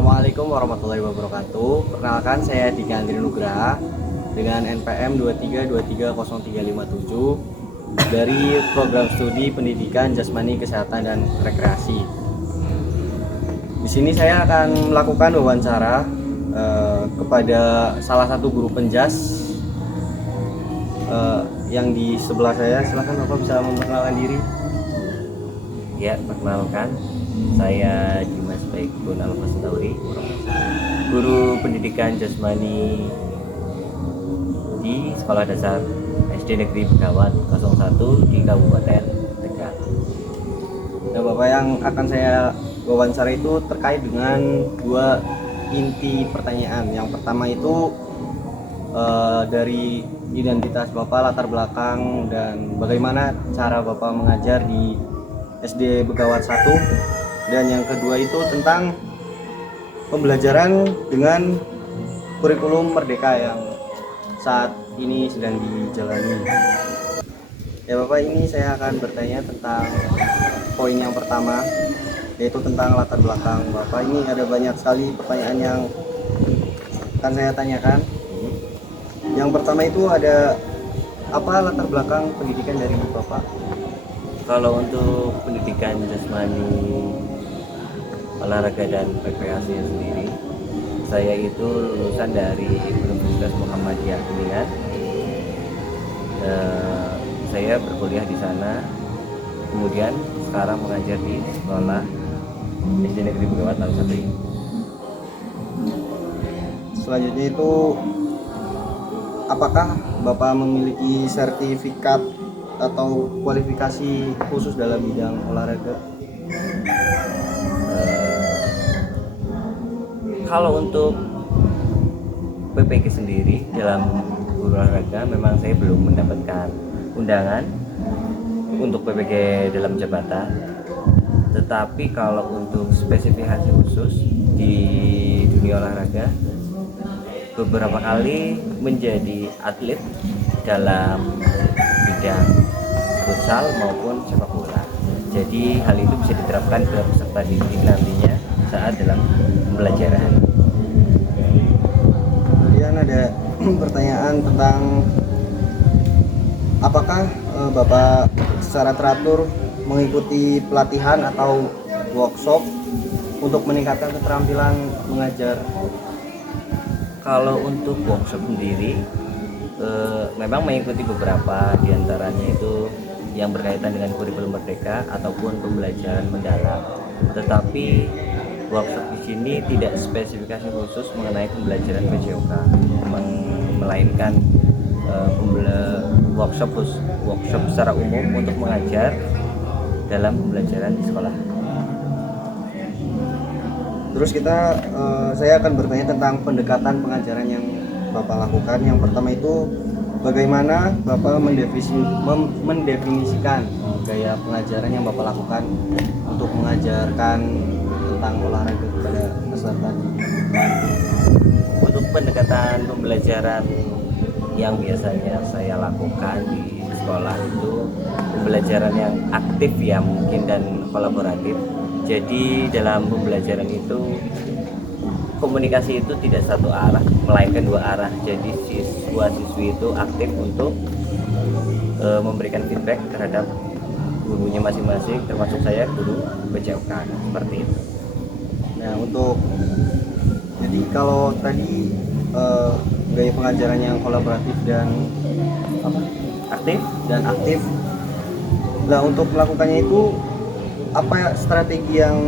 Assalamualaikum warahmatullahi wabarakatuh. Perkenalkan, saya Dika Andri Nugraha dengan NPM 23230357 dari Program Studi Pendidikan Jasmani Kesehatan dan Rekreasi. Di sini saya akan melakukan wawancara kepada salah satu guru penjas yang di sebelah saya. Silakan Bapak bisa memperkenalkan diri. Ya, perkenalkan, saya Dimas Baikun Alfastauri, guru pendidikan jasmani di Sekolah Dasar SD Negeri Begawan 01 di Kabupaten Tegal. Nah, Bapak, yang akan saya wawancara itu terkait dengan dua inti pertanyaan. Yang pertama itu dari identitas Bapak, latar belakang, dan bagaimana cara Bapak mengajar di SD Begawat 1. Dan yang kedua itu tentang pembelajaran dengan kurikulum Merdeka yang saat ini sedang dijalani. Ya Bapak, ini saya akan bertanya tentang poin yang pertama, yaitu tentang latar belakang Bapak. Ini ada banyak sekali pertanyaan yang akan saya tanyakan. Yang pertama itu ada apa latar belakang pendidikan dari Bapak? Kalau untuk pendidikan jasmani, olahraga dan rekreasi sendiri, saya itu lulusan dari Universitas Muhammadiyah Kuningan. Saya berkuliah di sana, kemudian sekarang mengajar di sekolah SD Negeri Begawan 01 ini. Selanjutnya itu, apakah Bapak memiliki sertifikat atau kualifikasi khusus dalam bidang olahraga? Kalau untuk PPG sendiri dalam olahraga, memang saya belum mendapatkan undangan untuk PPG dalam jabatan. Tetapi kalau untuk spesifikasi khusus di dunia olahraga, beberapa kali menjadi atlet dalam bidang futsal maupun sepak bola. Jadi hal itu bisa diterapkan ke peserta didik nantinya saat dalam pembelajaran. Kemudian ada pertanyaan tentang apakah Bapak secara teratur mengikuti pelatihan atau workshop untuk meningkatkan keterampilan mengajar? Kalau untuk workshop sendiri, memang mengikuti beberapa diantaranya itu yang berkaitan dengan kurikulum Merdeka ataupun pembelajaran mendalam. Tetapi workshop di sini tidak spesifikasi khusus mengenai pembelajaran PJOK, melainkan workshop secara umum untuk mengajar dalam pembelajaran di sekolah. Terus saya akan bertanya tentang pendekatan pengajaran yang Bapak lakukan. Yang pertama itu, bagaimana Bapak mendefinisikan gaya pengajaran yang Bapak lakukan untuk mengajarkan tentang olahraga kepada peserta didik? Untuk pendekatan pembelajaran yang biasanya saya lakukan di sekolah itu pembelajaran yang aktif ya mungkin dan kolaboratif. Jadi dalam pembelajaran itu komunikasi itu tidak satu arah melainkan dua arah. Jadi siswa-siswi itu aktif untuk memberikan feedback terhadap gurunya masing-masing, termasuk saya guru PJOK, seperti itu. Nah, jadi kalau tadi gaya pengajaran yang kolaboratif dan aktif. Nah, untuk melakukannya itu apa strategi yang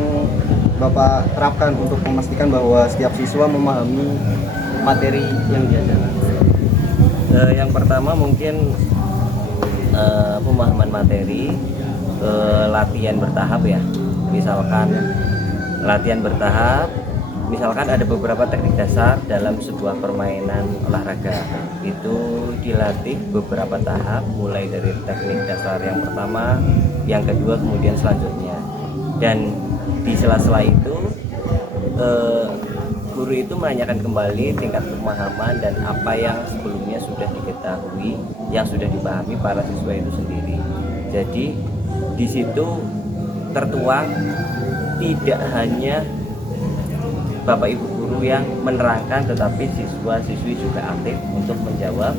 Bapak terapkan untuk memastikan bahwa setiap siswa memahami materi yang diajarkan? Yang pertama mungkin pemahaman materi, latihan bertahap ya. Misalkan ada beberapa teknik dasar dalam sebuah permainan olahraga. Itu dilatih beberapa tahap, mulai dari teknik dasar yang pertama, yang kedua, kemudian selanjutnya. Dan di sela-sela itu guru itu menanyakan kembali tingkat pemahaman dan apa yang sebelumnya sudah diketahui, yang sudah dipahami para siswa itu sendiri. Jadi di situ tertuang tidak hanya bapak ibu guru yang menerangkan, tetapi siswa-siswi juga aktif untuk menjawab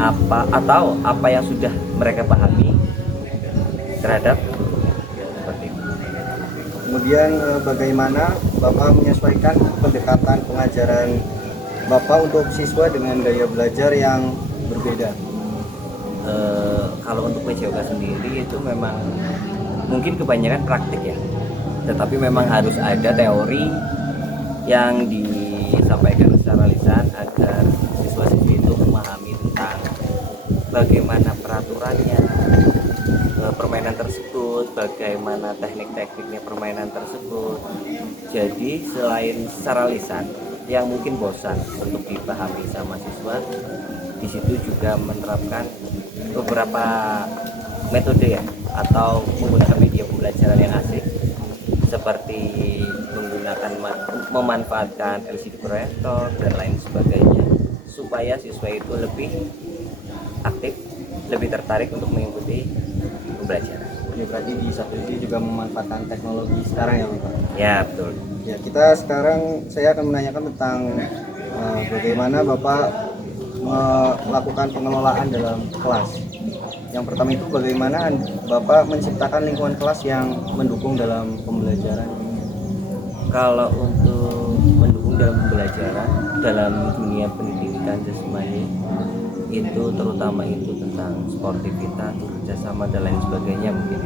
apa yang sudah mereka pahami terhadap guru. Seperti itu. Kemudian bagaimana Bapak menyesuaikan pendekatan pengajaran Bapak untuk siswa dengan gaya belajar yang berbeda? Kalau untuk PJOK sendiri itu memang mungkin kebanyakan praktik ya, tetapi memang harus ada teori yang disampaikan secara lisan agar siswa-siswi itu memahami tentang bagaimana peraturannya permainan tersebut, bagaimana teknik-tekniknya permainan tersebut. Jadi selain secara lisan yang mungkin bosan untuk dipahami sama siswa, di situ juga menerapkan beberapa metode ya, atau menggunakan media pembelajaran yang asik seperti memanfaatkan LCD proyektor dan lain sebagainya, supaya siswa itu lebih aktif, lebih tertarik untuk mengikuti pembelajaran. Ya, berarti di satu sisi juga memanfaatkan teknologi sekarang ya Bapak? Ya betul. Ya, kita sekarang saya akan menanyakan tentang bagaimana Bapak melakukan pengelolaan dalam kelas. Yang pertama itu bagaimana Bapak menciptakan lingkungan kelas yang mendukung dalam pembelajaran? Kalau untuk mendukung dalam pembelajaran dalam dunia pendidikan jasmani itu terutama itu tentang sportivitas, kerjasama dan lain sebagainya mungkin.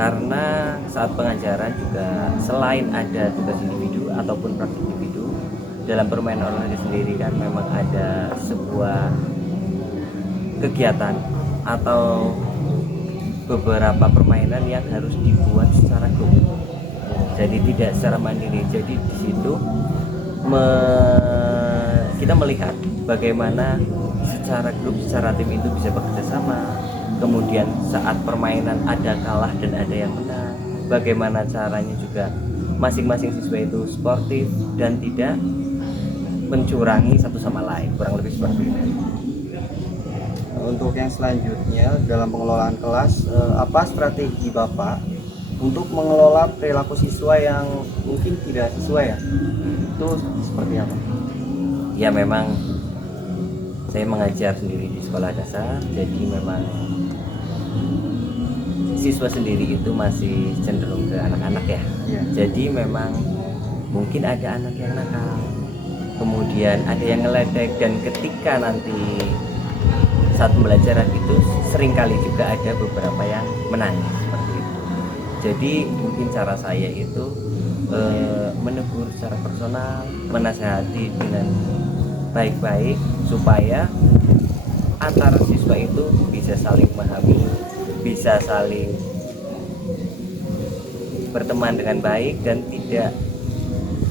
Karena saat pengajaran juga selain ada tugas individu ataupun praktik individu, dalam permainan olahraga sendiri kan memang ada sebuah kegiatan atau beberapa permainan yang harus dibuat secara grup. Jadi tidak secara mandiri. Jadi di situ kita melihat bagaimana secara grup, secara tim itu bisa bekerja sama. Kemudian saat permainan ada kalah dan ada yang menang, bagaimana caranya juga masing-masing siswa itu sportif dan tidak mencurangi satu sama lain, kurang lebih seperti itu. Untuk yang selanjutnya dalam pengelolaan kelas, apa strategi Bapak untuk mengelola perilaku siswa yang mungkin tidak sesuai ya? Itu seperti apa? Ya memang saya mengajar sendiri di sekolah dasar, jadi memang siswa sendiri itu masih cenderung ke anak-anak ya. Iya. Jadi memang mungkin ada anak yang nakal, kemudian ada yang ngeledek, dan ketika nanti saat pembelajaran itu seringkali juga ada beberapa yang menangis seperti itu. Jadi mungkin cara saya itu menegur secara personal, menasihati dengan baik-baik supaya antara siswa itu bisa saling memahami, bisa saling berteman dengan baik, dan tidak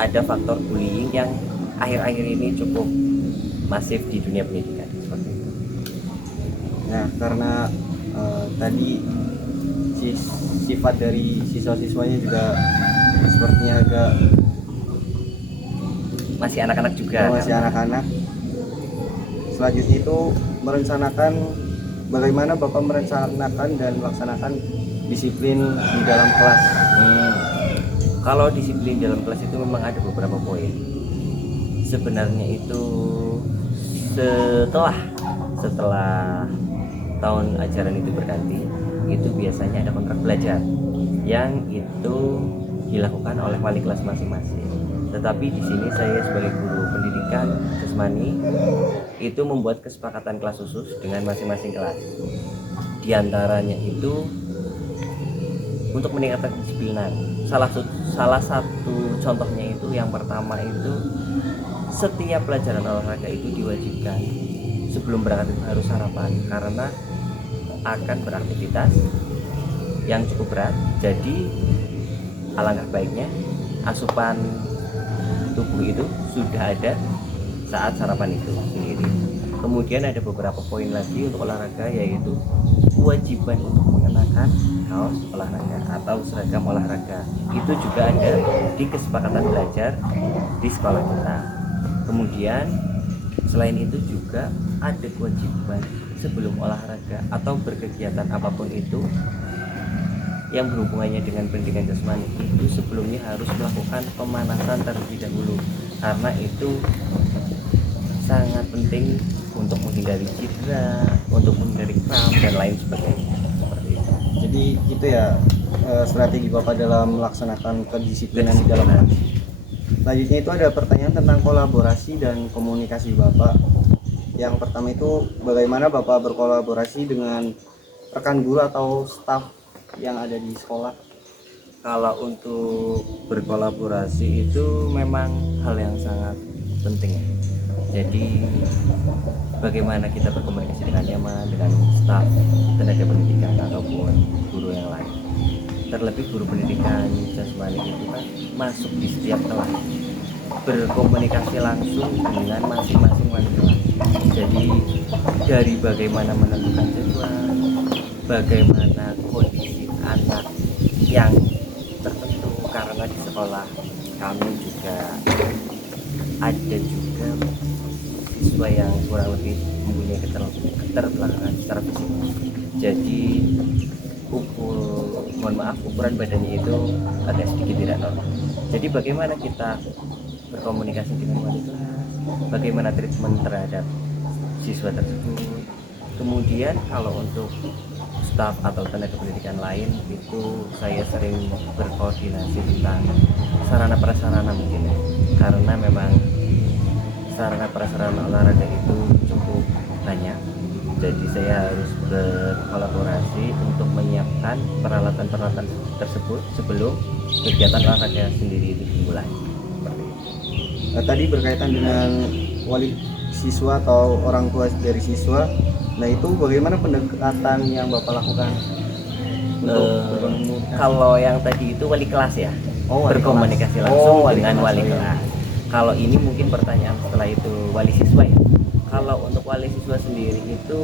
ada faktor bullying yang akhir-akhir ini cukup masif di dunia pendidikan seperti itu. Nah, karena tadi sifat dari siswa-siswanya juga sepertinya agak Masih anak-anak juga. masih anak-anak. Selanjutnya itu merencanakan bagaimana Bapak merencanakan dan melaksanakan disiplin di dalam kelas. Kalau disiplin dalam kelas itu memang ada beberapa poin. Sebenarnya itu setelah tahun ajaran itu berganti, itu biasanya ada kontrak belajar yang itu dilakukan oleh wali kelas masing-masing. Tetapi di sini saya sebagai guru pendidikan jasmani itu membuat kesepakatan kelas khusus dengan masing-masing kelas. Di antaranya itu untuk meningkatkan kedisiplinan. Salah satu contohnya itu yang pertama itu setiap pelajaran olahraga itu diwajibkan sebelum berangkat itu harus sarapan, karena akan beraktivitas yang cukup berat. Jadi alangkah baiknya asupan tubuh itu sudah ada saat sarapan itu sendiri. Kemudian ada beberapa poin lagi untuk olahraga, yaitu kewajiban untuk mengenakan kaos olahraga atau seragam olahraga. Itu juga ada di kesepakatan belajar di sekolah kita. Kemudian selain itu juga ada kewajiban sebelum olahraga atau berkegiatan apapun itu yang berhubungannya dengan pendidikan jasmani itu sebelumnya harus melakukan pemanasan terlebih dahulu, karena itu sangat penting untuk menghindari cedera, untuk menghindari kram dan lain sebagainya. Seperti itu. Jadi gitu ya, strategi Bapak dalam melaksanakan kedisiplinan di dalam kelas. Selanjutnya itu ada pertanyaan tentang kolaborasi dan komunikasi Bapak. Yang pertama itu bagaimana Bapak berkolaborasi dengan rekan guru atau staf yang ada di sekolah? Kalau untuk berkolaborasi itu memang hal yang sangat penting ya. Jadi bagaimana kita berkomunikasi dengan nyaman dengan staf, tenaga pendidikan ataupun guru yang lain. Terlebih guru pendidikan jasmani itu kan masuk di setiap kelas, berkomunikasi langsung dengan masing-masing wali kelas. Jadi dari bagaimana menentukan jadwal, bagaimana kondisi anak yang tertentu, karena di sekolah kami juga ada juga siswa yang kurang lebih mempunyai keterbelakangan secara fisik. Jadi ukuran badannya itu agak sedikit tidak normal. Jadi bagaimana kita berkomunikasi dengan wali kelas, bagaimana treatment terhadap siswa tersebut. Kemudian kalau untuk staf atau tenaga pendidikan lain itu saya sering berkoordinasi tentang sarana prasarana mungkin ya. Karena memang sarana prasarana olahraga itu cukup banyak, jadi saya harus berkolaborasi untuk menyiapkan peralatan-peralatan tersebut sebelum kegiatan olahraga sendiri itu dimulai. Tadi berkaitan dengan wali siswa atau orang tua dari siswa, nah itu bagaimana pendekatan yang Bapak lakukan untuk berkomunikasi? Kalau yang tadi itu wali kelas ya, Wali berkomunikasi kelas. langsung Wali dengan kelas, wali oh iya. kelas. Kalau ini mungkin pertanyaan setelah itu wali siswa ya. Kalau untuk wali siswa sendiri itu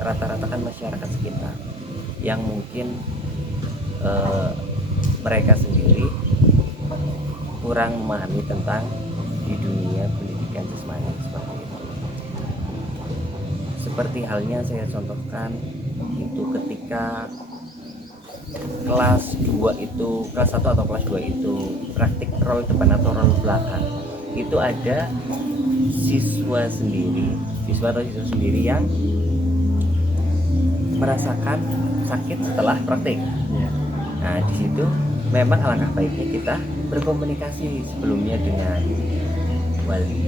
rata-rata kan masyarakat sekitar yang mungkin mereka sendiri kurang memahami tentang di dunia pendidikan jasmani seperti itu. Seperti halnya saya contohkan itu ketika kelas 2 itu, kelas 1 atau kelas 2 itu praktik roll depan atau roll belakang, itu ada siswa atau siswa sendiri yang merasakan sakit setelah praktik. Nah di situ memang alangkah baiknya kita berkomunikasi sebelumnya dengan wali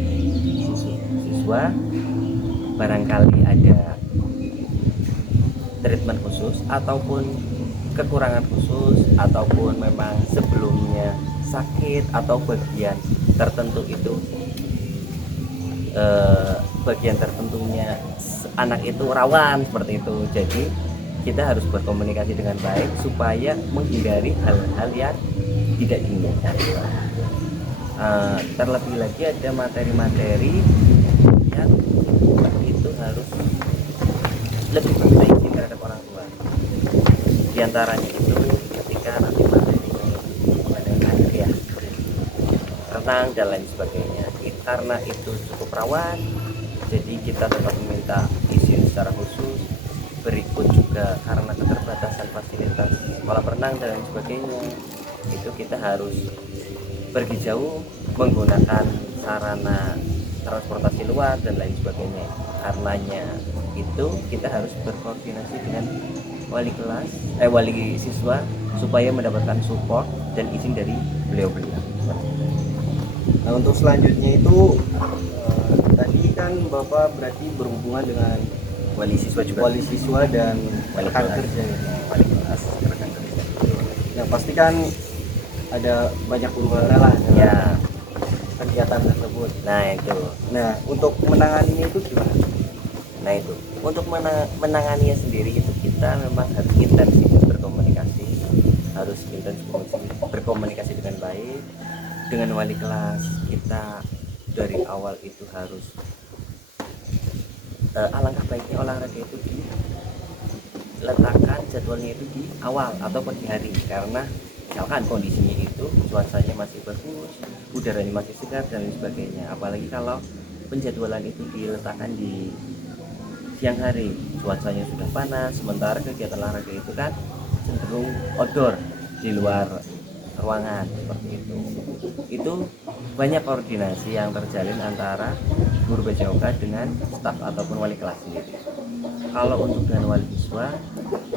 siswa, barangkali ada treatment khusus ataupun kekurangan khusus, ataupun memang sebelumnya sakit atau bagian tertentu itu bagian tertentunya anak itu rawan seperti itu. Jadi kita harus berkomunikasi dengan baik supaya menghindari hal-hal yang tidak diinginkan. Terlebih lagi ada materi-materi yang itu harus lebih meminta izin terhadap orang tua. Di antaranya itu ketika nanti materinya mengadakan air ya, renang dan lain sebagainya. Karena itu cukup rawan, jadi kita tetap meminta izin secara khusus. Berikut juga karena keterbatasan fasilitas kolam renang dan lain sebagainya, itu kita harus pergi jauh menggunakan sarana transportasi luar dan lain sebagainya. Karenanya itu kita harus berkoordinasi dengan wali siswa supaya mendapatkan support dan izin dari beliau-beliau. Nah untuk selanjutnya itu tadi kan Bapak berarti berhubungan dengan Wali siswa dan wali rekan kelas. kerja ya. Wali kelas, rekan kerja. Nah pasti kan ada banyak huru hara lah dalam Ya, kegiatan tersebut. nah itu. Nah untuk menanganinya itu gimana? Nah itu, untuk menanganinya sendiri itu kita memang harus intensif berkomunikasi dengan baik dengan wali kelas. Kita dari awal itu harus alangkah baiknya olahraga itu diletakkan jadwalnya itu di awal atau pagi hari, karena misalkan kondisinya itu cuacanya masih bagus, udaranya masih segar dan lain sebagainya. Apalagi kalau penjadwalan itu diletakkan di siang hari, cuacanya sudah panas, sementara kegiatan olahraga itu kan cenderung outdoor, di luar ruangan seperti itu banyak koordinasi yang terjalin antara guru BCOK dengan staf ataupun wali kelas sendiri. Kalau untuk dengan wali siswa,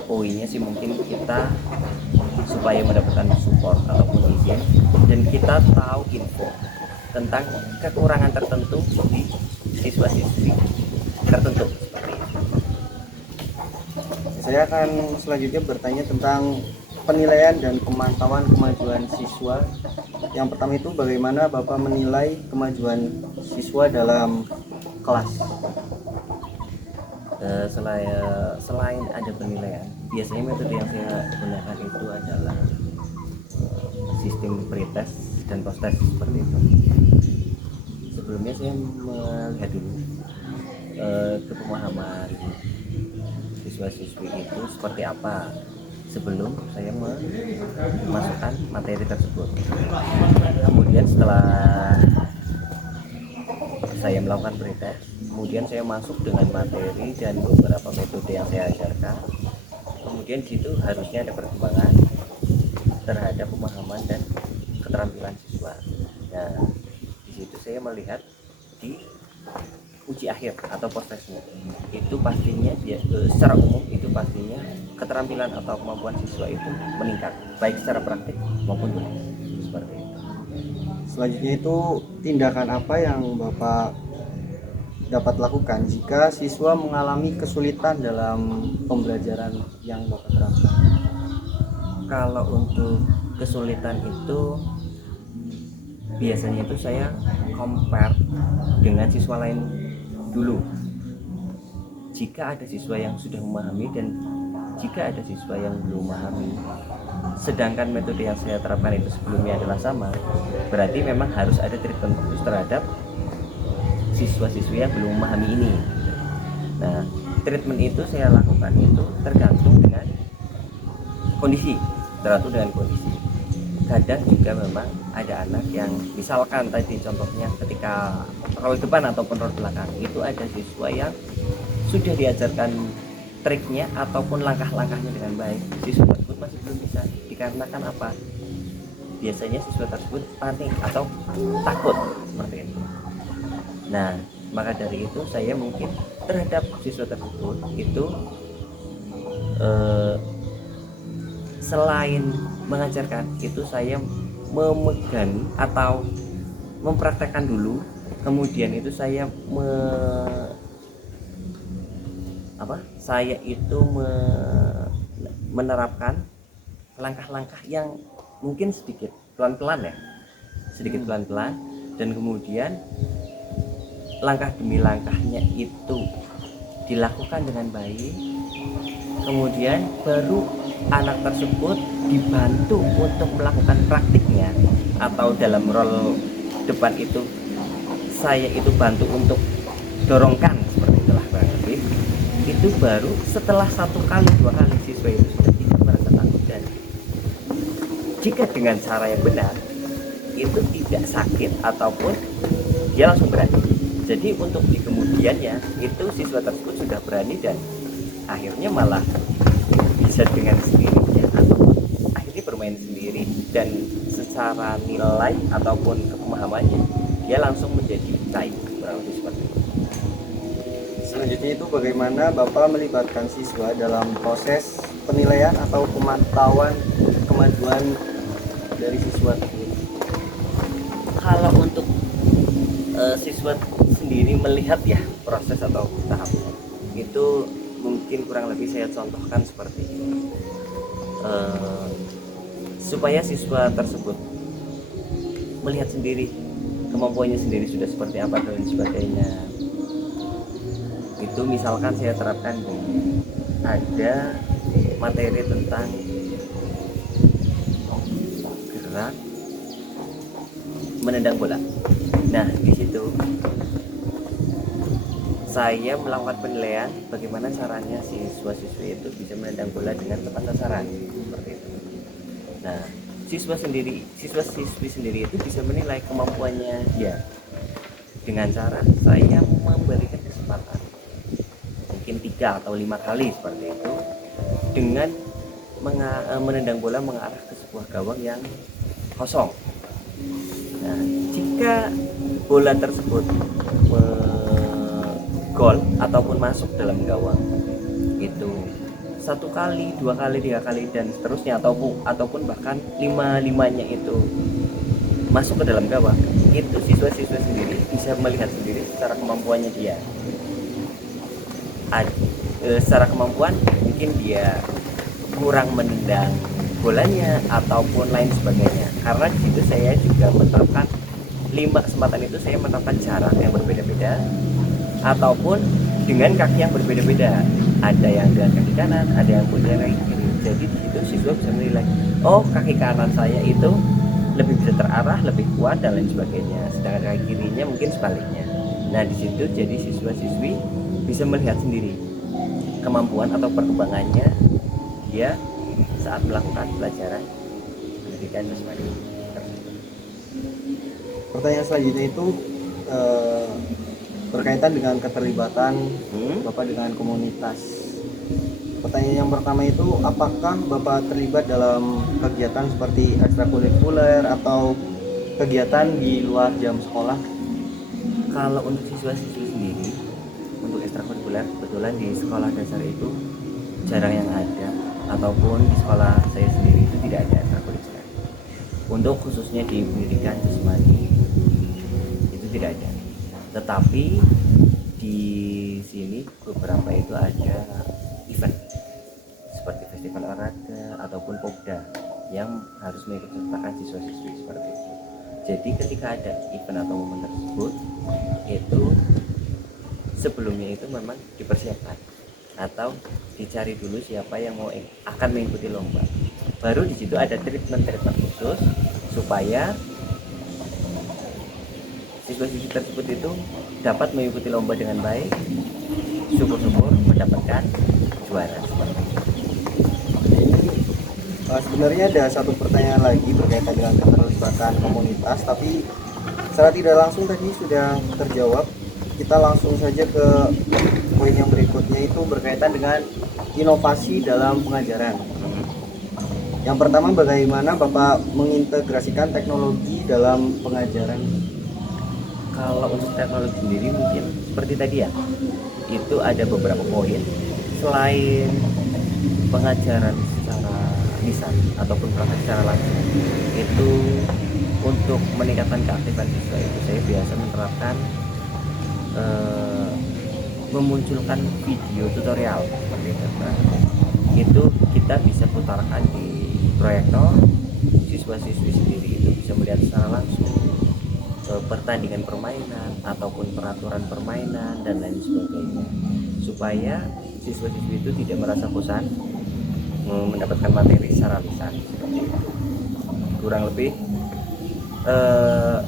poinnya sih mungkin kita supaya mendapatkan support ataupun izin, dan kita tahu info tentang kekurangan tertentu di siswa-siswi tertentu seperti itu. Saya akan selanjutnya bertanya tentang penilaian dan pemantauan kemajuan siswa. Yang pertama itu bagaimana Bapak menilai kemajuan siswa dalam kelas? Selain ada penilaian, biasanya metode yang saya gunakan itu adalah sistem pretest dan post-test seperti itu. Sebelumnya saya melihat dulu kepemahaman siswa-siswi itu seperti apa sebelum saya memasukkan materi tersebut. Kemudian setelah saya melakukan pretest, kemudian saya masuk dengan materi dan beberapa metode yang saya ajarkan. Kemudian di situ harusnya ada perkembangan terhadap pemahaman dan keterampilan siswa. Nah, di situ saya melihat di uji akhir atau post-testnya itu pastinya secara umum itu pastinya keterampilan atau kemampuan siswa itu meningkat baik secara praktik maupun teori seperti itu. Selanjutnya itu tindakan apa yang Bapak dapat lakukan jika siswa mengalami kesulitan dalam pembelajaran yang Bapak terapkan? Kalau untuk kesulitan itu biasanya itu saya compare dengan siswa lain dulu. Jika ada siswa yang sudah memahami dan jika ada siswa yang belum memahami, sedangkan metode yang saya terapkan itu sebelumnya adalah sama, berarti memang harus ada treatment khusus terhadap siswa-siswi yang belum memahami ini. Nah, treatment itu saya lakukan itu tergantung dengan kondisi, kadang juga memang ada anak yang misalkan tadi contohnya ketika roll depan ataupun roll belakang itu ada siswa yang sudah diajarkan triknya ataupun langkah-langkahnya dengan baik, siswa tersebut masih belum bisa. Dikarenakan apa? Biasanya siswa tersebut panik atau takut seperti itu. Nah, maka dari itu saya mungkin terhadap siswa tersebut itu selain mengajarkan itu saya memegang atau mempraktekkan dulu, kemudian itu saya menerapkan langkah-langkah yang mungkin sedikit pelan-pelan dan kemudian langkah demi langkahnya itu dilakukan dengan baik, kemudian baru anak tersebut dibantu untuk melakukan praktiknya, atau dalam role depan itu saya itu bantu untuk dorongkan seperti itulah Bang. Itu baru setelah 1 kali 2 kali siswa itu sudah tidak merasa takut, dan jika dengan cara yang benar itu tidak sakit ataupun dia langsung berani. Jadi untuk di kemudiannya itu siswa tersebut sudah berani dan akhirnya malah bisa dengan sendirinya atau akhirnya bermain sendiri, dan secara nilai ataupun kepemahamannya dia langsung menjadi baik, kurang lebih seperti itu. Selanjutnya itu bagaimana Bapak melibatkan siswa dalam proses penilaian atau pemantauan kemajuan dari siswa tersebut? Kalau untuk siswa sendiri melihat ya proses atau tahap itu mungkin kurang lebih saya contohkan seperti ini. Supaya siswa tersebut melihat sendiri kemampuannya sendiri sudah seperti apa dan sebagainya, itu misalkan saya terapkan ada materi tentang gerak menendang bola. Nah, di situ saya melakukan penilaian bagaimana caranya siswa-siswi itu bisa menendang bola dengan tepat sasaran seperti itu. Nah, siswa-siswi sendiri itu bisa menilai kemampuannya dia dengan cara saya memberikan kesempatan mungkin 3 atau 5 kali seperti itu, dengan menendang bola mengarah ke sebuah gawang yang kosong. Nah, jika bola tersebut gol ataupun masuk dalam gawang, itu 1 kali, 2 kali, 3 kali dan seterusnya, ataupun bahkan lima-limanya itu masuk ke dalam gawang, itu siswa-siswa sendiri bisa melihat sendiri secara kemampuannya dia. Secara kemampuan mungkin dia kurang menendang bolanya ataupun lain sebagainya. Karena di situ saya juga menerapkan 5 kesempatan itu, saya menerapkan jarak yang berbeda-beda ataupun dengan kaki yang berbeda-beda. Ada yang dengan kaki kanan, ada yang pun dengan kaki kiri. Jadi di situ siswa bisa menilai, oh kaki kanan saya itu lebih bisa terarah, lebih kuat dan lain sebagainya. Sedangkan kaki kirinya mungkin sebaliknya. Nah di situ jadi siswa-siswi bisa melihat sendiri kemampuan atau perkembangannya dia saat melakukan pelajaran pendidikan jasmani. Pertanyaan selanjutnya itu berkaitan dengan keterlibatan Bapak dengan komunitas. Pertanyaan yang pertama itu, apakah Bapak terlibat dalam kegiatan seperti ekstrakurikuler atau kegiatan di luar jam sekolah? Kalau untuk siswa-siswi sendiri, untuk ekstrakurikuler kebetulan di sekolah dasar itu jarang yang ada, ataupun di sekolah saya sendiri itu tidak ada ekstrakurikuler. Untuk khususnya di pendidikan jasmani itu tidak ada. Tetapi di sini beberapa itu ada event seperti festival olahraga ataupun popda yang harus mengikut sertakan siswa-siswi seperti itu. Jadi ketika ada event atau momen tersebut, itu sebelumnya itu memang dipersiapkan atau dicari dulu siapa yang akan mengikuti lomba. Baru di situ ada treatment khusus supaya siswa-siswi tersebut itu dapat mengikuti lomba dengan baik, syukur-syukur mendapatkan juara seperti itu. Sebenarnya ada satu pertanyaan lagi berkaitan dengan keterlibatan komunitas, tapi secara tidak langsung tadi sudah terjawab. Kita langsung saja ke poin yang berikutnya, itu berkaitan dengan inovasi dalam pengajaran. Yang pertama, bagaimana Bapak mengintegrasikan teknologi dalam pengajaran? Kalau untuk teknologi sendiri mungkin seperti tadi ya, itu ada beberapa poin. Selain pengajaran secara lisan ataupun praktek secara langsung, itu untuk meningkatkan keaktifan siswa itu saya biasa menerapkan memunculkan video tutorial seperti itu. Nah, itu kita bisa putarkan di proyektor, siswa-siswi sendiri itu bisa melihat secara langsung pertandingan permainan ataupun peraturan permainan dan lain sebagainya, supaya siswa-siswi itu tidak merasa bosan mendapatkan materi secara lisan seperti itu. Kurang lebih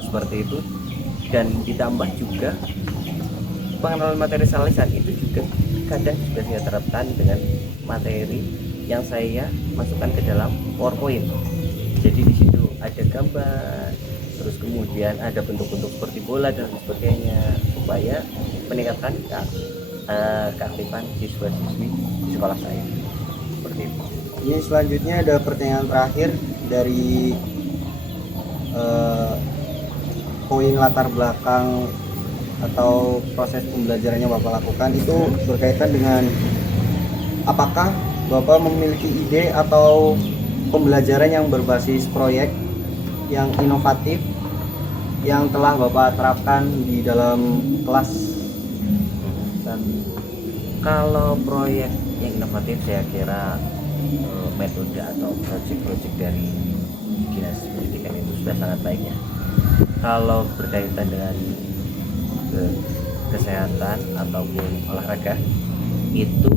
seperti itu. Dan ditambah juga pengenalan materi secara lisan itu juga kadang juga saya terapkan dengan materi yang saya masukkan ke dalam PowerPoint. Jadi di situ ada gambar, terus kemudian ada bentuk-bentuk seperti bola dan sebagainya, supaya meningkatkan keaktifan siswa-siswi di sekolah saya. Seperti itu. Ini selanjutnya ada pertanyaan terakhir dari poin latar belakang atau proses pembelajaran yang Bapak lakukan, itu berkaitan dengan apakah Bapak memiliki ide atau pembelajaran yang berbasis proyek yang inovatif yang telah Bapak terapkan di dalam kelas. Dan kalau proyek yang inovatif, saya kira metode atau proyek-proyek dari Dinas Pendidikan itu sudah sangat baik ya. Kalau berkaitan dengan kesehatan ataupun olahraga, itu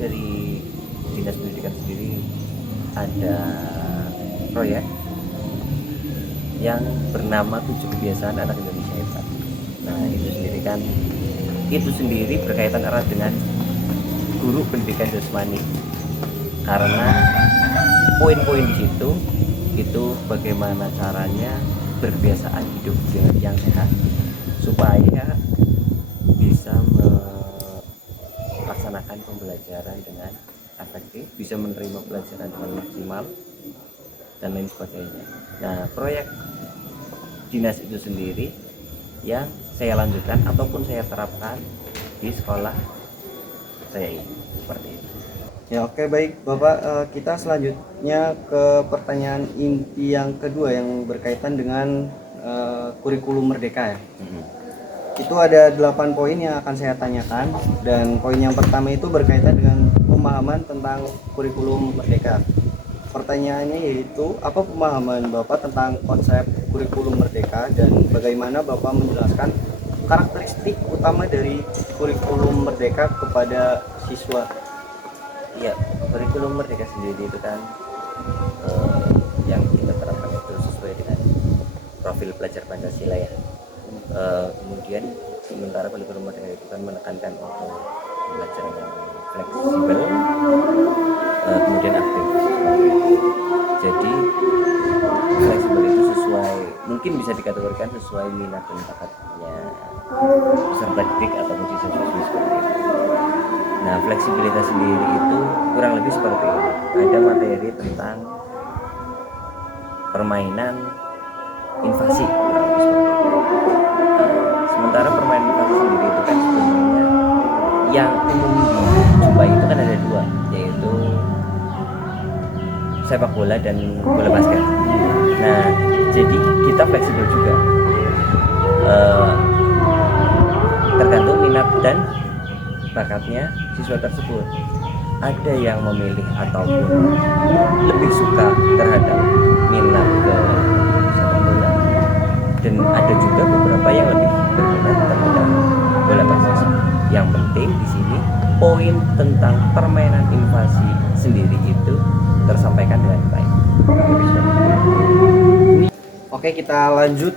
dari Dinas Pendidikan sendiri ada proyek yang bernama 7 Kebiasaan Anak Indonesia Hebat. Nah itu sendiri berkaitan erat dengan guru pendidikan jasmani, karena poin-poin di situ itu bagaimana caranya berkebiasaan hidup dengan yang sehat supaya bisa melaksanakan pembelajaran dengan efektif, bisa bisa menerima pelajaran dengan maksimal dan lain sebagainya. Nah, proyek dinas itu sendiri yang saya lanjutkan ataupun saya terapkan di sekolah saya ini, seperti itu. Ya, oke, baik Bapak. Kita selanjutnya ke pertanyaan inti yang kedua yang berkaitan dengan kurikulum Merdeka ya. Itu ada 8 poin yang akan saya tanyakan, dan poin yang pertama itu berkaitan dengan pemahaman tentang kurikulum Merdeka. Pertanyaannya yaitu, apa pemahaman Bapak tentang konsep kurikulum Merdeka dan bagaimana Bapak menjelaskan karakteristik utama dari kurikulum Merdeka kepada siswa? Ya, kurikulum Merdeka sendiri itu kan yang kita terapkan itu sesuai dengan profil pelajar Pancasila ya. Kemudian sementara kurikulum Merdeka itu kan menekankan untuk pembelajaran yang fleksibel, kemudian aktif. Jadi fleksibel itu sesuai, mungkin bisa dikategorikan sesuai minat dan bakatnya peserta didik ataupun siswa-siswi seperti itu. Nah, fleksibilitas sendiri itu kurang lebih seperti ini. Ada materi tentang permainan invasi, kurang lebih seperti itu. Sementara permainan invasi sendiri itu kan sebenarnya yang umum dijumpai itu kan ada dua, yaitu sepak bola dan bola basket. Nah, jadi kita fleksibel juga, tergantung minat dan bakatnya siswa tersebut. Ada yang memilih ataupun lebih suka terhadap minat ke sepak bola, dan ada juga beberapa yang lebih berminat terhadap bola basket. Yang penting di sini poin tentang permainan invasi sendiri itu tersampaikan dengan baik. Oke, kita lanjut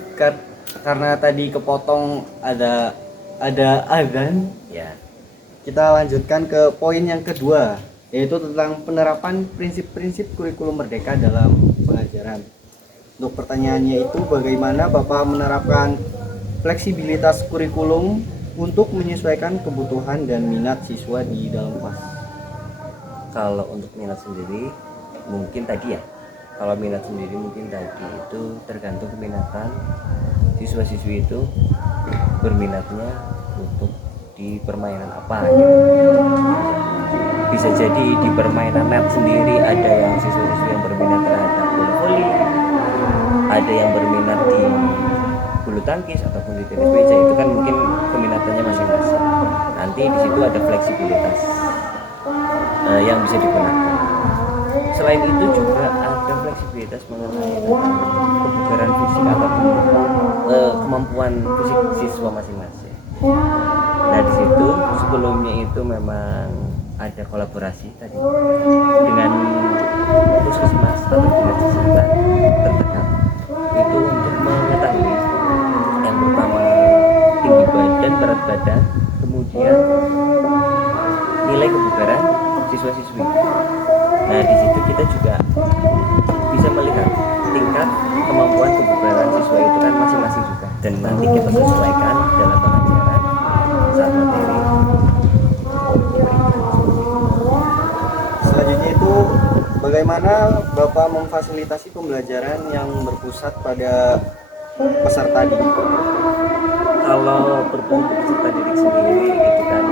karena tadi kepotong ada azan. Ya, Kita lanjutkan ke poin yang kedua, yaitu tentang penerapan prinsip-prinsip kurikulum Merdeka dalam pengajaran. Untuk pertanyaannya itu, bagaimana Bapak menerapkan fleksibilitas kurikulum untuk menyesuaikan kebutuhan dan minat siswa di dalam kelas? kalau untuk minat sendiri mungkin tadi ya, kalau minat sendiri mungkin tadi itu tergantung keminatan siswa-siswi itu berminatnya untuk di permainan apa gitu. Bisa jadi di permainan net sendiri ada yang siswa-siswi yang berminat terhadap bola voli, ada yang berminat di bulu tangkis ataupun di tenis meja. Itu kan mungkin keminatannya masing-masing. Nanti di situ ada fleksibilitas yang bisa digunakan. Selain itu juga ada fleksibilitas mengenai kebugaran fisik ataupun kemampuan fisik siswa masing-masing. Nah, di situ sebelumnya itu memang ada kolaborasi tadi dengan puskesmas atau dinas kesehatan terdekat itu untuk mengetahui yang pertama tinggi badan, berat badan, kemudian nilai kebugaran siswa-siswi. Nah, di situ kita juga bisa melihat tingkat kemampuan kebugaran siswa itu kan masing-masing juga, dan nanti kita sesuaikan dalam pengajaran saat materi diberikan. Selanjutnya itu, bagaimana Bapak memfasilitasi pembelajaran yang berpusat pada peserta didik? Kalau berbentuk peserta didik sendiri itu kan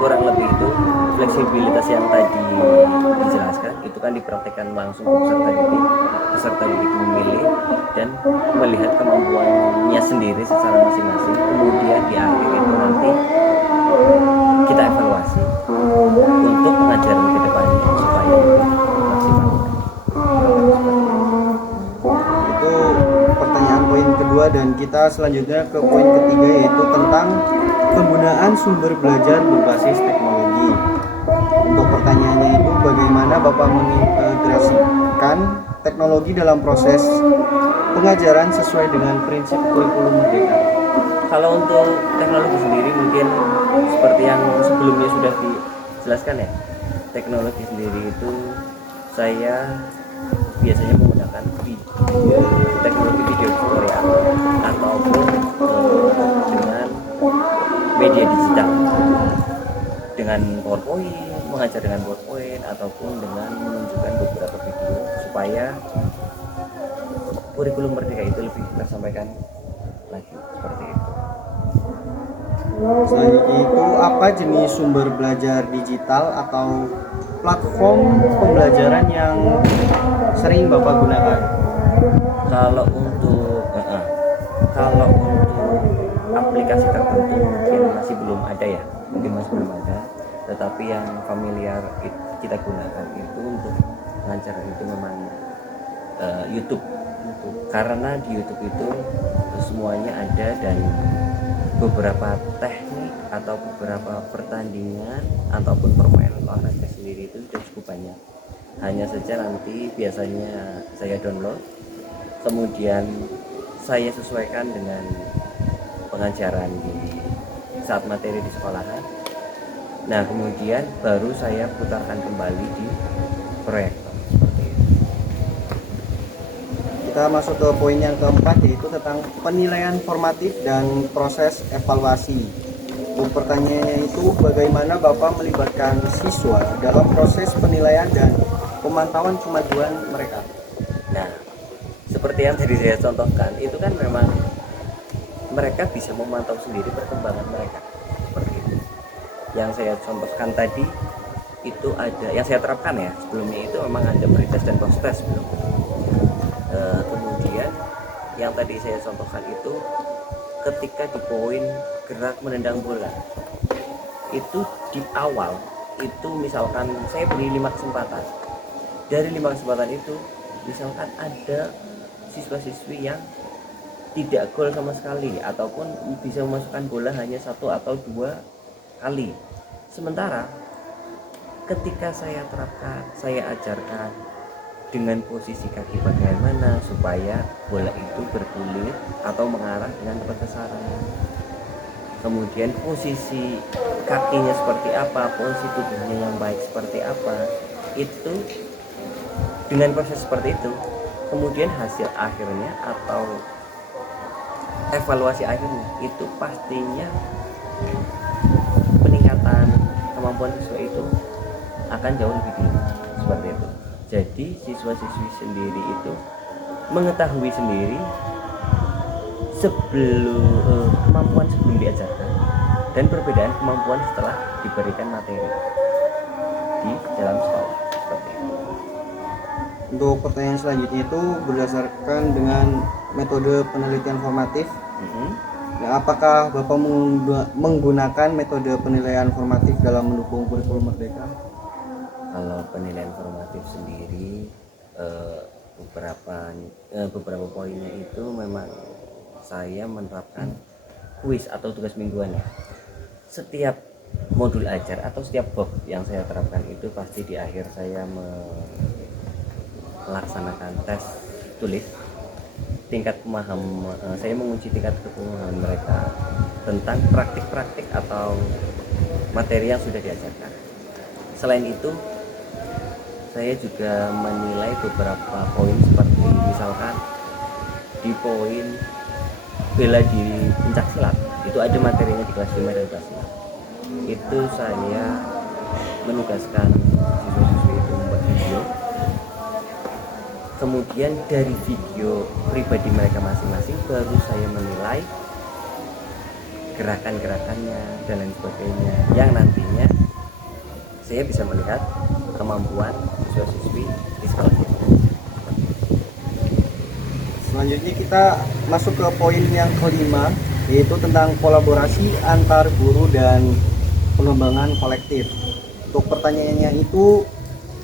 kurang lebih itu fleksibilitas yang tadi dijelaskan itu kan dipraktekkan langsung ke peserta didik memilih dan melihat kemampuannya sendiri secara masing-masing, kemudian di akhir itu nanti kita evaluasi untuk pengajaran ke depannya supaya lebih maksimal. Itu pertanyaan poin kedua, dan kita selanjutnya ke poin ketiga, yaitu tentang penggunaan sumber belajar berbasis teknologi. Untuk pertanyaannya itu, bagaimana Bapak mengintegrasikan teknologi dalam proses pengajaran sesuai dengan prinsip kurikulum Merdeka? Kalau untuk teknologi sendiri mungkin seperti yang sebelumnya sudah dijelaskan ya, teknologi sendiri itu saya biasanya menggunakan teknologi video tutorial ataupun dengan media digital dengan PowerPoint, mengajar dengan PowerPoint ataupun dengan menunjukkan beberapa video supaya kurikulum Merdeka itu lebih tersampaikan lagi seperti itu. Selanjutnya itu apa jenis sumber belajar digital atau platform pembelajaran yang sering Bapak gunakan? Kalau untuk aplikasi tertentu mungkin masih belum ada ya, tetapi yang familiar kita gunakan itu untuk mengajar itu memang YouTube. Karena di YouTube itu semuanya ada dan beberapa teknik atau beberapa pertandingan ataupun permainan olahraga sendiri itu sudah cukup banyak. Hanya saja nanti biasanya saya download, kemudian saya sesuaikan dengan pengajaran di saat materi di sekolahan. Nah, kemudian baru saya putarkan kembali di proyektor seperti itu. Kita masuk ke poin yang keempat, yaitu tentang penilaian formatif dan proses evaluasi. Untuk pertanyaannya itu, bagaimana Bapak melibatkan siswa dalam proses penilaian dan pemantauan kemajuan mereka? Nah, seperti yang tadi saya contohkan, itu kan memang mereka bisa memantau sendiri perkembangan mereka seperti itu. Yang saya contohkan tadi itu ada, yang saya terapkan ya sebelumnya itu memang ada pretest dan post-test belum. Kemudian yang tadi saya contohkan itu ketika di poin gerak menendang bola itu di awal itu misalkan saya beri 5 kesempatan, dari 5 kesempatan itu misalkan ada siswa-siswi yang tidak gol sama sekali ataupun bisa memasukkan bola hanya 1 atau 2 kali, sementara ketika saya terapkan, saya ajarkan dengan posisi kaki bagaimana supaya bola itu bergulir atau mengarah dengan tepat sasaran, kemudian posisi kakinya seperti apa, posisi tubuhnya yang baik seperti apa, itu dengan proses seperti itu, kemudian hasil akhirnya atau evaluasi akhirnya itu pastinya peningkatan kemampuan siswa itu akan jauh lebih tinggi seperti itu. Jadi siswa-siswi sendiri itu mengetahui sendiri sebelum kemampuan sebelum diajarkan dan perbedaan kemampuan setelah diberikan materi di dalam sekolah seperti itu. Untuk pertanyaan selanjutnya itu berdasarkan dengan metode penelitian formatif. Nah, apakah Bapak menggunakan metode penilaian formatif dalam mendukung kurikulum Merdeka? Kalau penilaian formatif sendiri beberapa poinnya itu memang saya menerapkan kuis atau tugas mingguan ya. Setiap modul ajar atau setiap bab yang saya terapkan itu pasti di akhir saya melaksanakan tes tulis tingkat pemahaman. Saya menguji tingkat kepemahaman mereka tentang praktik-praktik atau materi yang sudah diajarkan. Selain itu saya juga menilai beberapa poin seperti misalkan di poin bela diri pencaksilat itu ada materinya di kelas 5 dan kelas 6. Itu saya menugaskan siswa-siswi itu membuat video, kemudian dari video pribadi mereka masing-masing baru saya menilai gerakan-gerakannya dan lain sebagainya, yang nantinya saya bisa melihat kemampuan siswa-siswi di sekolah. Selanjutnya kita masuk ke poin yang kelima, yaitu tentang kolaborasi antar guru dan pengembangan kolektif. Untuk pertanyaannya itu,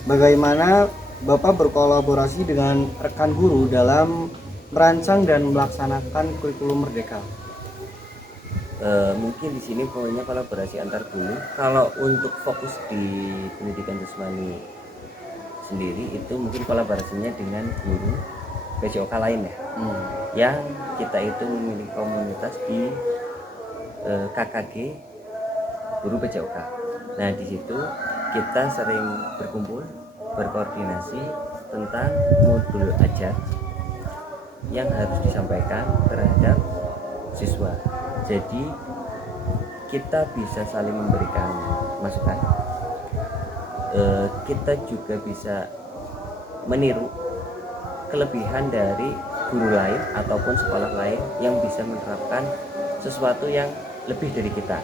bagaimana Bapak berkolaborasi dengan rekan guru dalam merancang dan melaksanakan kurikulum Merdeka? Mungkin di sini poinnya kolaborasi antar guru. Kalau untuk fokus di pendidikan jasmani sendiri itu mungkin kolaborasinya dengan guru PJOK lain ya, yang kita itu memiliki komunitas di KKG guru PJOK. Nah di situ kita sering berkumpul berkoordinasi tentang modul ajar yang harus disampaikan terhadap siswa. Jadi kita bisa saling memberikan masukan kita juga bisa meniru kelebihan dari guru lain ataupun sekolah lain yang bisa menerapkan sesuatu yang lebih dari kita.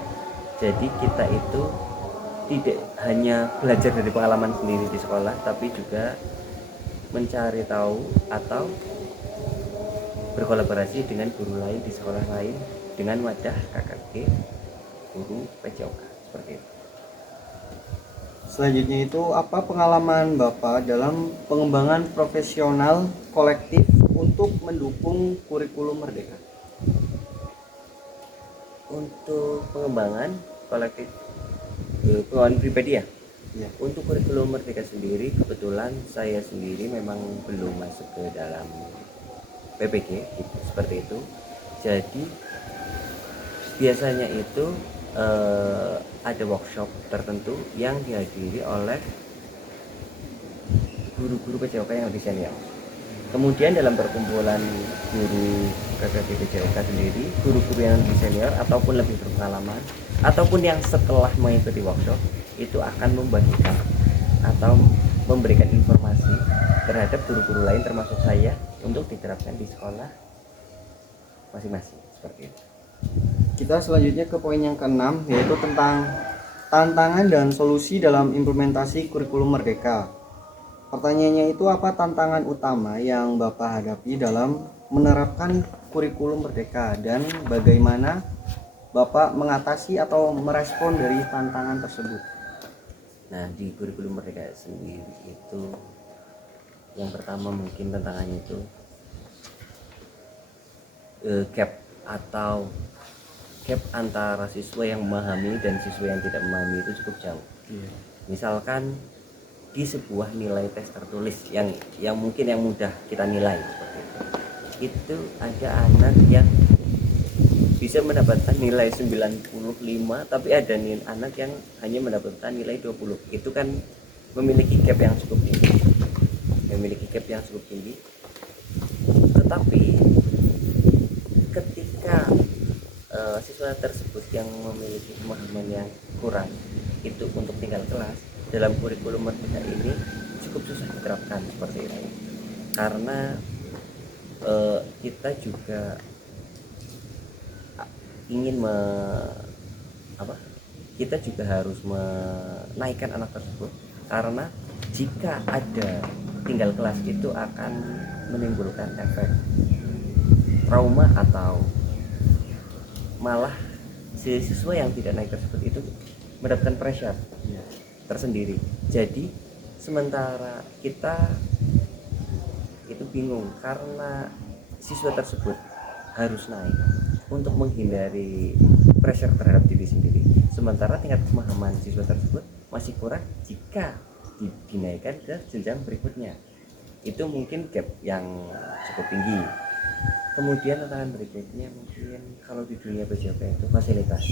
Jadi kita itu tidak hanya belajar dari pengalaman sendiri di sekolah, tapi juga mencari tahu atau berkolaborasi dengan guru lain di sekolah lain dengan wadah KKG guru PJOK seperti itu. Selanjutnya itu apa pengalaman Bapak dalam pengembangan profesional kolektif untuk mendukung kurikulum Merdeka? Untuk pengembangan kolektif pengembangan pribadi ya. Ya. Untuk kurikulum Merdeka sendiri, kebetulan saya sendiri memang belum masuk ke dalam PPG gitu, seperti itu. Jadi biasanya itu ada workshop tertentu yang dihadiri oleh guru-guru PJOK yang lebih senior. Kemudian dalam perkumpulan guru KKG PJOK sendiri, guru-guru yang lebih senior ataupun lebih berpengalaman ataupun yang setelah mengikuti workshop itu akan membagikan atau memberikan informasi terhadap guru-guru lain termasuk saya untuk diterapkan di sekolah masing-masing seperti itu. Kita selanjutnya ke poin yang keenam, yaitu tentang tantangan dan solusi dalam implementasi kurikulum Merdeka. Pertanyaannya itu apa tantangan utama yang Bapak hadapi dalam menerapkan kurikulum Merdeka dan bagaimana Bapak mengatasi atau merespon dari tantangan tersebut? Nah, di kurikulum Merdeka sendiri itu yang pertama mungkin tantangannya itu gap antara siswa yang memahami dan siswa yang tidak memahami itu cukup jauh. Misalkan di sebuah nilai tes tertulis yang mungkin yang mudah kita nilai seperti itu ada anak yang bisa mendapatkan nilai 95 tapi ada anak yang hanya mendapatkan nilai 20. Itu kan memiliki gap yang cukup tinggi. Tetapi ketika siswa tersebut yang memiliki pemahaman yang kurang itu untuk tinggal kelas dalam kurikulum Merdeka ini cukup susah diterapkan seperti itu karena kita juga ingin kita juga harus menaikkan anak tersebut karena jika ada tinggal kelas itu akan menimbulkan efek trauma atau malah si siswa yang tidak naik tersebut itu mendapatkan pressure tersendiri. Jadi sementara kita itu bingung karena siswa tersebut harus naik untuk menghindari pressure terhadap diri sendiri, sementara tingkat pemahaman siswa tersebut masih kurang jika dinaikkan ke jenjang berikutnya. Itu mungkin gap yang cukup tinggi. Kemudian tantangan berikutnya mungkin kalau di dunia PJOK itu fasilitas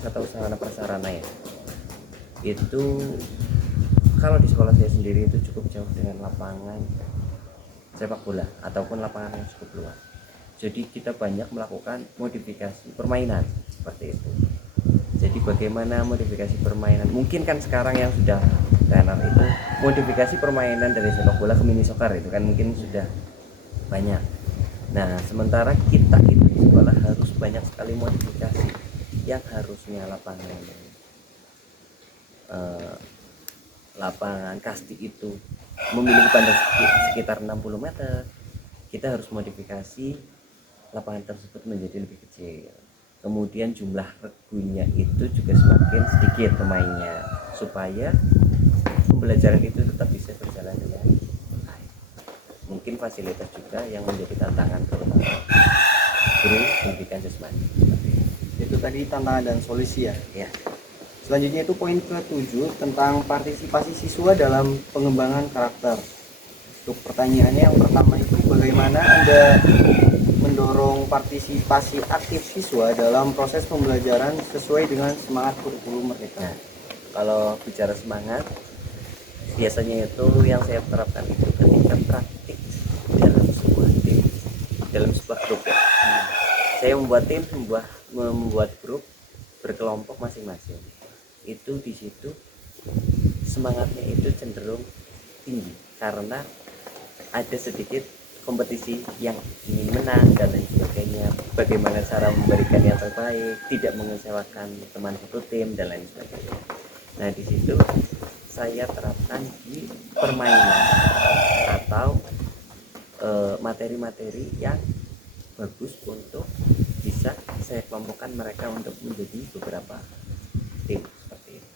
atau sarana prasarana ya. Itu kalau di sekolah saya sendiri itu cukup jauh dengan lapangan sepak bola ataupun lapangan yang cukup luas. Jadi kita banyak melakukan modifikasi permainan seperti itu. Jadi bagaimana modifikasi permainan? Mungkin kan sekarang yang sudah tenar itu modifikasi permainan dari sepak bola ke mini soccer itu kan mungkin sudah banyak. Nah, sementara kita itu di sekolah harus banyak sekali modifikasi yang harusnya lapangan kasti itu memiliki panjang sekitar 60 meter. Kita harus modifikasi lapangan tersebut menjadi lebih kecil. Kemudian jumlah regunya itu juga semakin sedikit pemainnya supaya pembelajaran itu tetap bisa berjalan dengan baik. Mungkin fasilitas juga yang menjadi tantangan terutama guru pendidikan jasmani. Itu tadi tantangan dan solusi ya. Ya. Selanjutnya itu poin ke-7 tentang partisipasi siswa dalam pengembangan karakter. Untuk pertanyaannya yang pertama itu bagaimana Anda mendorong partisipasi aktif siswa dalam proses pembelajaran sesuai dengan semangat kurikulum Merdeka? Nah, kalau bicara semangat, biasanya itu yang saya terapkan itu ketika praktik dalam sebuah tim, dalam sebuah grup ya. Saya membuat grup berkelompok masing-masing. Itu di situ semangatnya itu cenderung tinggi karena ada sedikit kompetisi yang ingin menang dan lain sebagainya, bagaimana cara memberikan yang terbaik, tidak mengecewakan teman satu tim dan lain sebagainya. Nah di situ saya terapkan di permainan atau materi-materi yang bagus untuk bisa saya kelompokkan mereka untuk menjadi beberapa tim seperti itu.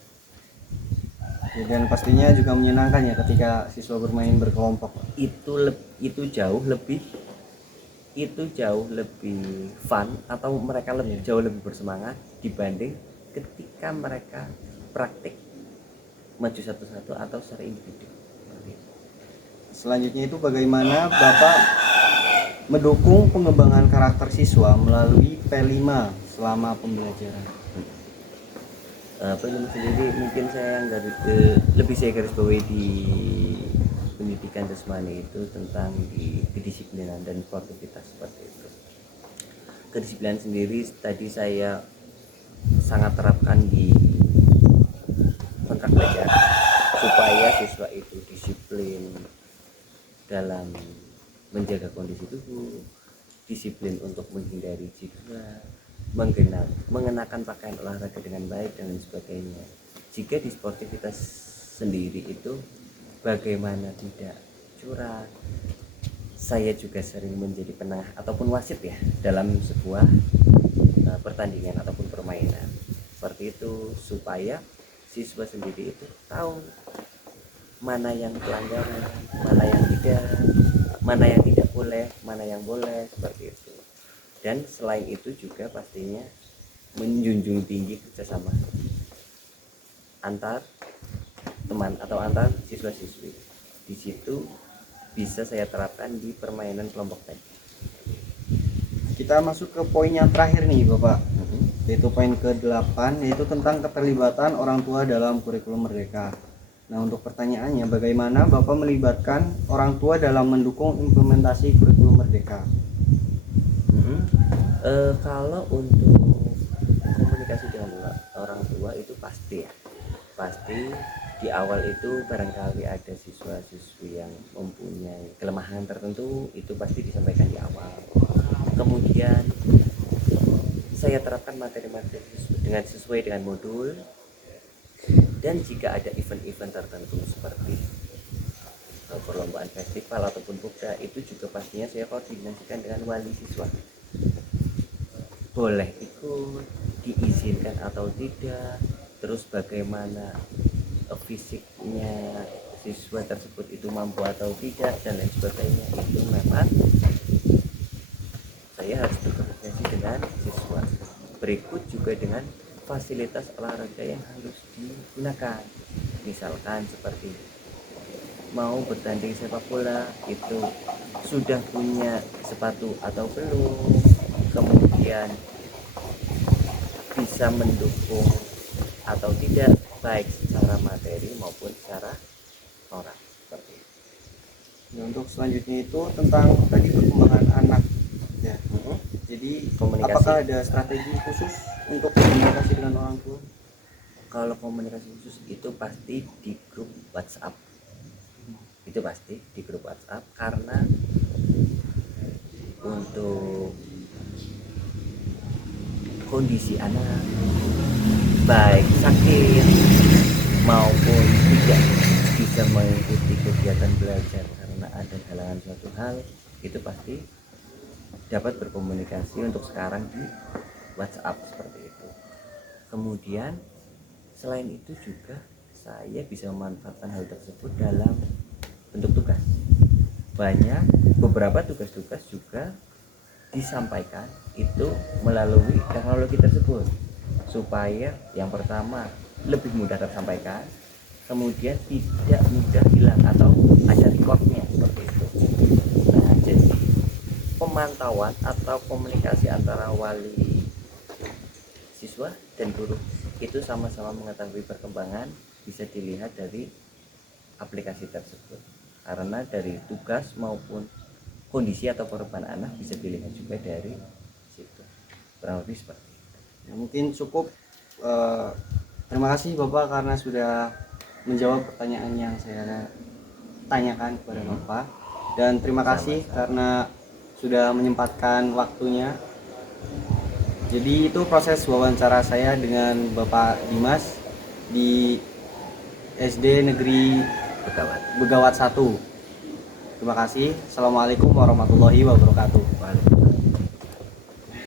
Ya, dan pastinya juga menyenangkan ya ketika siswa bermain berkelompok. Itu jauh lebih fun atau mereka jauh lebih bersemangat dibanding ketika mereka praktik maju satu-satu atau secara individu. Selanjutnya itu bagaimana Bapak mendukung pengembangan karakter siswa melalui P5 selama pembelajaran? Film sendiri mungkin saya lebih saya garis bawahi di pendidikan jasmani itu tentang di kedisiplinan dan sportivitas seperti itu. Kedisiplinan sendiri tadi saya sangat terapkan di kontrak belajar supaya siswa itu disiplin dalam menjaga kondisi tubuh, disiplin untuk menghindari cedera, mengenakan pakaian olahraga dengan baik dan lain sebagainya. Jika di sportivitas sendiri itu bagaimana tidak curang, saya juga sering menjadi penengah ataupun wasit ya dalam sebuah pertandingan ataupun permainan seperti itu, supaya siswa sendiri itu tahu mana yang pelanggaran, mana yang tidak, mana yang tidak boleh, mana yang boleh, seperti itu. Dan selain itu juga pastinya menjunjung tinggi kerjasama antar teman atau antar siswa-siswi. Di situ bisa saya terapkan di permainan kelompok tadi. Kita masuk ke poin yang terakhir nih Bapak, yaitu poin ke-8, yaitu tentang keterlibatan orang tua dalam kurikulum merdeka. Nah, untuk pertanyaannya, bagaimana Bapak melibatkan orang tua dalam mendukung implementasi kurikulum merdeka? Kalau untuk komunikasi dengan orang tua itu pasti ya, pasti di awal itu barangkali ada siswa-siswi yang mempunyai kelemahan tertentu, itu pasti disampaikan di awal. Kemudian saya terapkan materi-materi sesuai dengan modul, dan jika ada event-event tertentu seperti perlombaan festival ataupun bukda, itu juga pastinya saya koordinasikan dengan wali siswa, boleh ikut, diizinkan atau tidak, terus bagaimana fisiknya siswa tersebut itu mampu atau tidak dan lain sebagainya. Itu memang saya harus berkomunikasi dengan siswa. Berikut juga dengan fasilitas olahraga yang harus digunakan, misalkan seperti mau bertanding sepak bola itu sudah punya sepatu atau belum, kemudian bisa mendukung atau tidak baik secara materi maupun secara orang, seperti itu. Nah, untuk selanjutnya itu tentang tadi perkembangan anak ya. Jadi Komunikasi. apakah ada strategi khusus untuk komunikasi dengan orang tua? Kalau komunikasi khusus itu pasti di grup WhatsApp, itu pasti di grup WhatsApp, karena untuk kondisi anak baik sakit maupun tidak bisa mengikuti kegiatan belajar karena ada halangan suatu hal, itu pasti dapat berkomunikasi untuk sekarang di WhatsApp seperti itu. Kemudian selain itu juga saya bisa memanfaatkan hal tersebut dalam bentuk tugas. Beberapa tugas-tugas juga disampaikan itu melalui teknologi tersebut, supaya yang pertama lebih mudah tersampaikan, kemudian tidak mudah hilang atau ada recordnya seperti itu. Nah, jadi pemantauan atau komunikasi antara wali siswa dan guru itu sama-sama mengetahui perkembangan bisa dilihat dari aplikasi tersebut, karena dari tugas maupun kondisi atau korban anak bisa dilihat juga dari situ, kurang lebih seperti itu. Ya, mungkin cukup. Terima kasih Bapak karena sudah menjawab pertanyaan yang saya tanyakan kepada Bapak, dan terima kasih karena sudah menyempatkan waktunya. Jadi itu proses wawancara saya dengan Bapak Dimas di SD Negeri Begawat. Begawat 1. Terima kasih. Assalamualaikum warahmatullahi wabarakatuh. Waalaikumsalam.